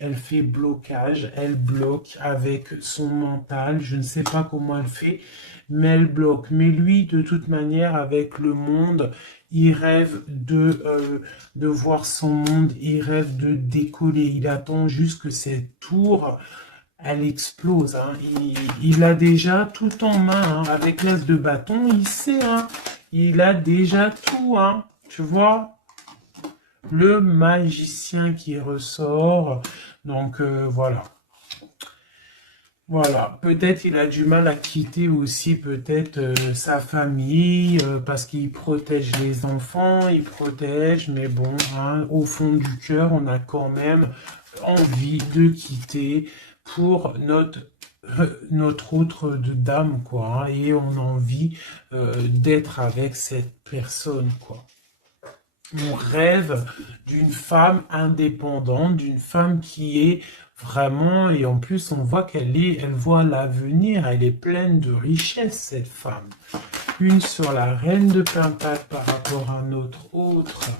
elle fait blocage. Elle bloque avec son mental. Je ne sais pas comment elle fait, mais elle bloque. Mais lui, de toute manière, avec le monde, il rêve de voir son monde. Il rêve de décoller. Il attend juste que cette tour, elle explose, hein. Il a déjà tout en main, hein. Avec l'as de bâton, il sait, hein. Il a déjà tout, hein. Tu vois, le magicien qui ressort. Donc, voilà. Voilà, peut-être il a du mal à quitter aussi peut-être sa famille parce qu'il protège les enfants, il protège, mais bon, hein, au fond du cœur, on a quand même envie de quitter pour notre autre de dame, quoi, hein, et on a envie d'être avec cette personne, quoi. On rêve d'une femme indépendante, d'une femme qui est vraiment, et en plus on voit elle voit l'avenir, elle est pleine de richesse, cette femme. Une sur la reine de Pentacle par rapport à notre autre.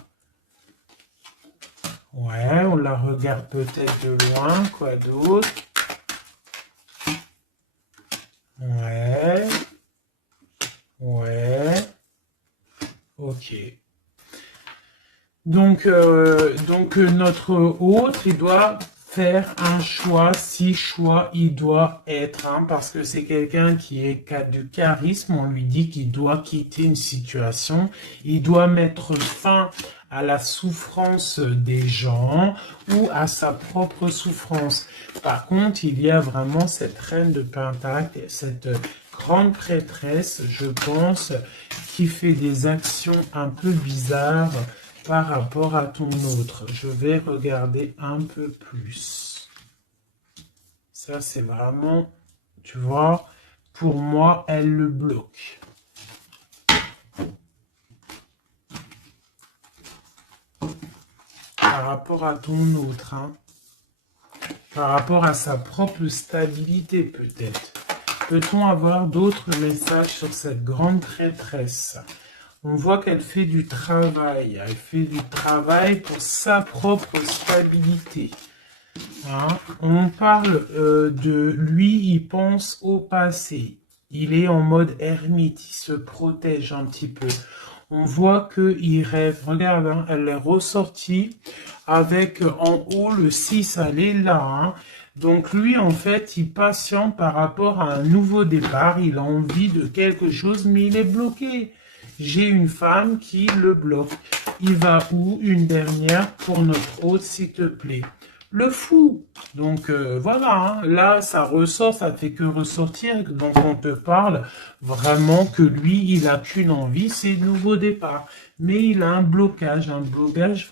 Ouais, on la regarde peut-être de loin, quoi d'autre? Ouais. Ouais. Ok. Donc notre autre, il doit faire un choix, si choix il doit être, hein, parce que c'est quelqu'un qui est de charisme, on lui dit qu'il doit quitter une situation, il doit mettre fin à la souffrance des gens ou à sa propre souffrance. Par contre, il y a vraiment cette reine de Pentacle, cette grande prêtresse, je pense, qui fait des actions un peu bizarres par rapport à ton autre. Je vais regarder un peu plus. Ça, c'est vraiment, tu vois, pour moi, elle le bloque. Par rapport à ton autre, hein. Par rapport à sa propre stabilité, peut-être. Peut-on avoir d'autres messages sur cette grande prêtresse ? On voit qu'elle fait du travail. Elle fait du travail pour sa propre stabilité. Hein? On parle de lui, il pense au passé. Il est en mode ermite, il se protège un petit peu. On voit qu'il rêve. Regarde, hein, elle est ressortie avec en haut le 6, elle est là. Hein? Donc lui, en fait, il patiente par rapport à un nouveau départ. Il a envie de quelque chose, mais il est bloqué. J'ai une femme qui le bloque. Il va où? Une dernière pour notre hôte, s'il te plaît. Le fou. Donc voilà, hein. Là, ça ressort, ça ne fait que ressortir. Donc on te parle vraiment que lui, il n'a qu'une envie, c'est le nouveau départ. Mais il a un blocage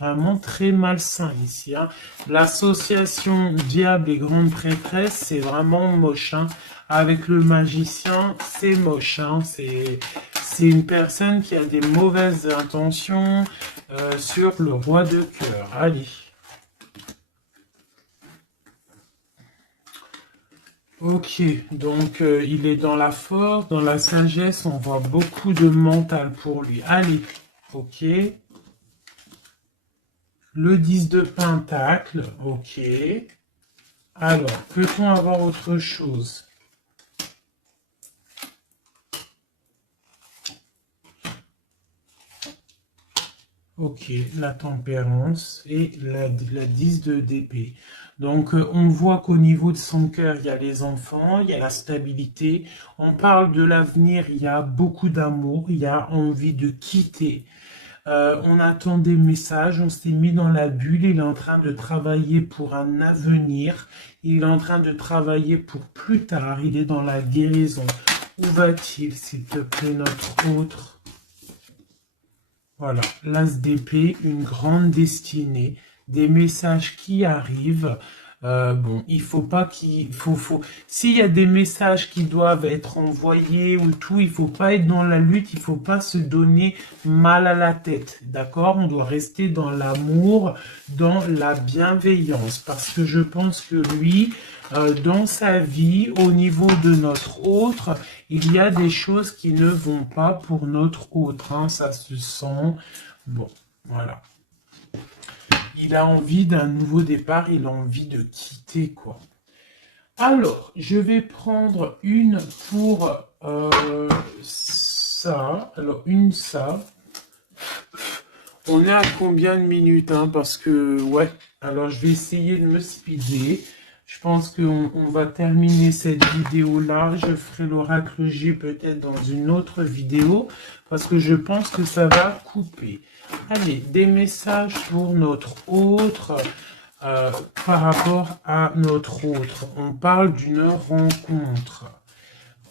vraiment très malsain ici. Hein. L'association diable et grande prêtresse, c'est vraiment moche. Hein. Avec le magicien, c'est moche. Hein. C'est une personne qui a des mauvaises intentions sur le roi de cœur. Allez. Ok, donc il est dans la force, dans la sagesse, on voit beaucoup de mental pour lui. Allez, ok. Le 10 de pentacle, ok. Alors, peut-on avoir autre chose? Ok, la tempérance et la 10 de d'épée. Donc, on voit qu'au niveau de son cœur, il y a les enfants, il y a la stabilité. On parle de l'avenir, il y a beaucoup d'amour, il y a envie de quitter. On attend des messages, on s'est mis dans la bulle, il est en train de travailler pour un avenir, il est en train de travailler pour plus tard, il est dans la guérison. Où va-t-il, s'il te plaît, notre autre? Voilà, l'as d'épée, une grande destinée, des messages qui arrivent. Bon, il faut pas s'il y a des messages qui doivent être envoyés ou tout, il faut pas être dans la lutte, il faut pas se donner mal à la tête, d'accord? On doit rester dans l'amour, dans la bienveillance, parce que je pense que lui, dans sa vie, au niveau de notre autre, il y a des choses qui ne vont pas pour notre autre, hein, ça se sent. Bon, voilà. Il a envie d'un nouveau départ, il a envie de quitter, quoi. Alors, je vais prendre une pour ça. Alors, une ça. On est à combien de minutes, hein? Parce que, ouais. Alors, je vais essayer de me speeder. Je pense qu'on va terminer cette vidéo-là. Je ferai l'oracle J peut-être dans une autre vidéo. Parce que je pense que ça va couper. Allez, des messages pour notre autre. Par rapport à notre autre. On parle d'une rencontre.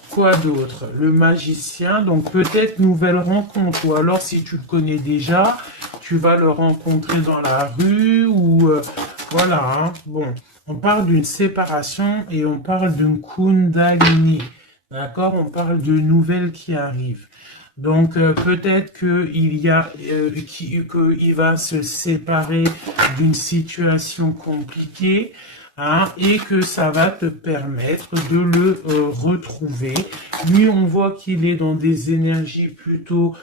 Quoi d'autre? Le magicien, donc peut-être nouvelle rencontre, ou alors si tu le connais déjà, tu vas le rencontrer dans la rue, ou voilà, hein. Bon, on parle d'une séparation et on parle d'une kundalini, d'accord? On parle de nouvelles qui arrivent. Donc peut-être qu'il y a qu'il va se séparer d'une situation compliquée, hein, et que ça va te permettre de le retrouver. Lui, on voit qu'il est dans des énergies plutôt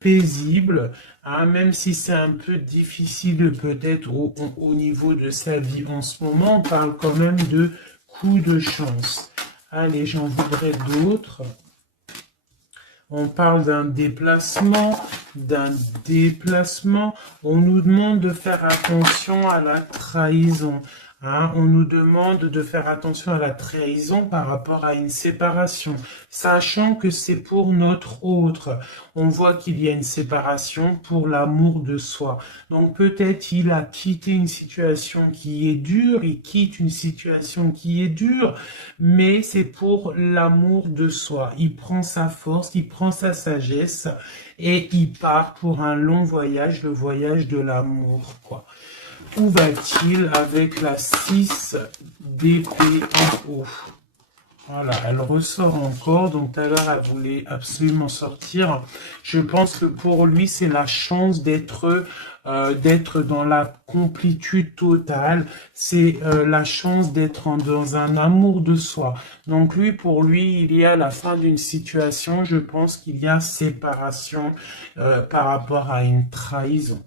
paisibles, hein, même si c'est un peu difficile peut-être au niveau de sa vie en ce moment, on parle quand même de coups de chance. Allez, j'en voudrais d'autres. On parle d'un déplacement, d'un déplacement. On nous demande de faire attention à la trahison. Hein, on nous demande de faire attention à la trahison par rapport à une séparation, sachant que c'est pour notre autre. On voit qu'il y a une séparation pour l'amour de soi. Donc peut-être il a quitté une situation qui est dure, il quitte une situation qui est dure, mais c'est pour l'amour de soi. Il prend sa force, il prend sa sagesse et il part pour un long voyage, le voyage de l'amour, quoi. Où va-t-il avec la 6 d'épée en haut? Voilà, elle ressort encore, donc tout à l'heure elle voulait absolument sortir. Je pense que pour lui c'est la chance d'être dans la complétude totale, c'est la chance d'être dans un amour de soi. Donc lui, pour lui, il y a la fin d'une situation, je pense qu'il y a séparation par rapport à une trahison.